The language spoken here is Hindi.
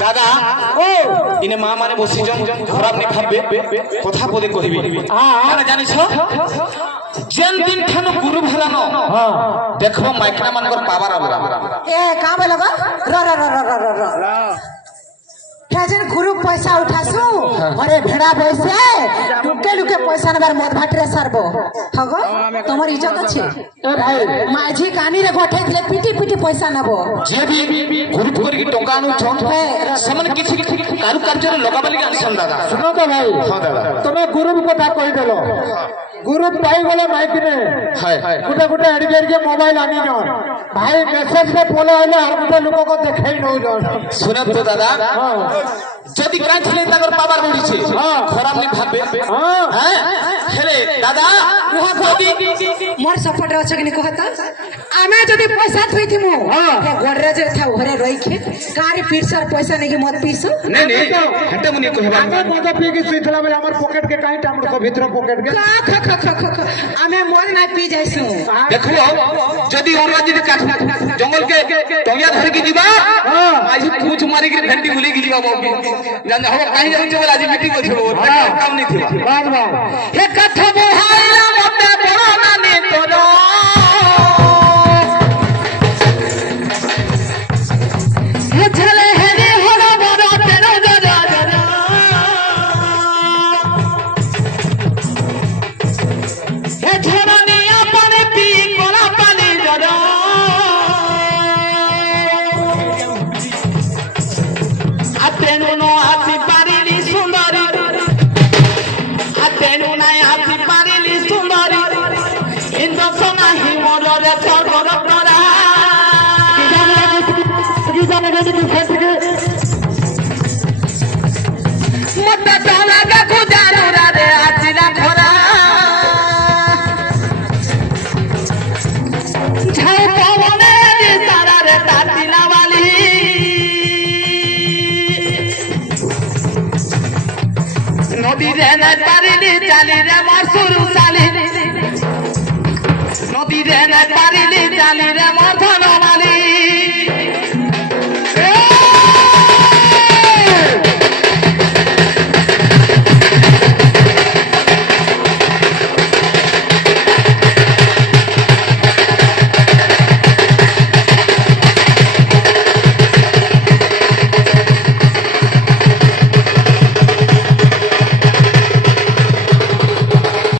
দাদা ইনে মা মানে বসিজন খারাপ নি ভাববে কথা বলে কইবি মানে জানিস যেন দিন ঠানো গুরু ভরানো দেখো মাইকনা মানকর পাওয়ার আমরা এ কাবে লগা র র র র র র র ফেজেন গুরু পয়সা উঠাসু ঘরে ভেড়া বইছে লুকে লুকে পয়সা নেবার মদ ভাটরে সারবো হগো তোমার ইজ্জত আছে এ ভাই মাঝি কানি রে গঠে দিলে পিটি পিটি পয়সা নেবো যে বি গুরু করি কি টঙ্কা আনু ছ সমান কিছু কারু কার্যরে লগাবালি আনছন দাদা শুনো তো ভাই হ্যাঁ দাদা তুমি গুরু কথা কই দেল গুরু পাই বলে মাইকিনে হায় গোটে গোটে এড়িকে এড়িকে মোবাইল আনি জন ভাই মেসেজ রে পলে হইলে আর গোটে লোক দেখাই নউ জন শুনে তো দাদা যদি কাঁচলে তাগর পাবার বড়িছে খারাপ নি ভাববে হ্যাঁ হেলে দাদা যদি মোর সপোর্ট আছে কিনি কহতা আমি যদি পয়সা থইতিমু হে গড়রে যে থাও ঘরে রইखे কারে পিরসার পয়সা নেকি মত পিসু नहीं नहीं हटे मुनी कहबा আমি মদ পিকে শুইতলা বেলে আমার পকেট के काई टामड़ को भीतर पॉकेट के আমি মদ না পি যাইছু देखो যদি ओरा যদি काट जंगल के टंगिया धर के दिबा आज कुछ मारी के भेंडी गुली की दिबा बाबू जान हम कहीं जाऊ चल आज मीटिंग को छो काम नहीं थिबा बार बार हे कथा बुहाइला मते बड़ा नानी तोरो मुझले हेरे होरा बड़ा तेरो जरा जरा हे झरनी अपने पी कोला पानी जरा अतेनु नो आसी पारिली सुंदरी अतेनु नाय आसी पारिली सुंदरी इंदो सोना ही मोर रे छोड़ परा मत ताला का गुजारू रे आचिला खोरा झाऊ पवने रे तारा रे तातिला वाली नदी रे न पारिली चाली रे मरसुरु साली नदी रे न पारिली चाली रे मरधन वाली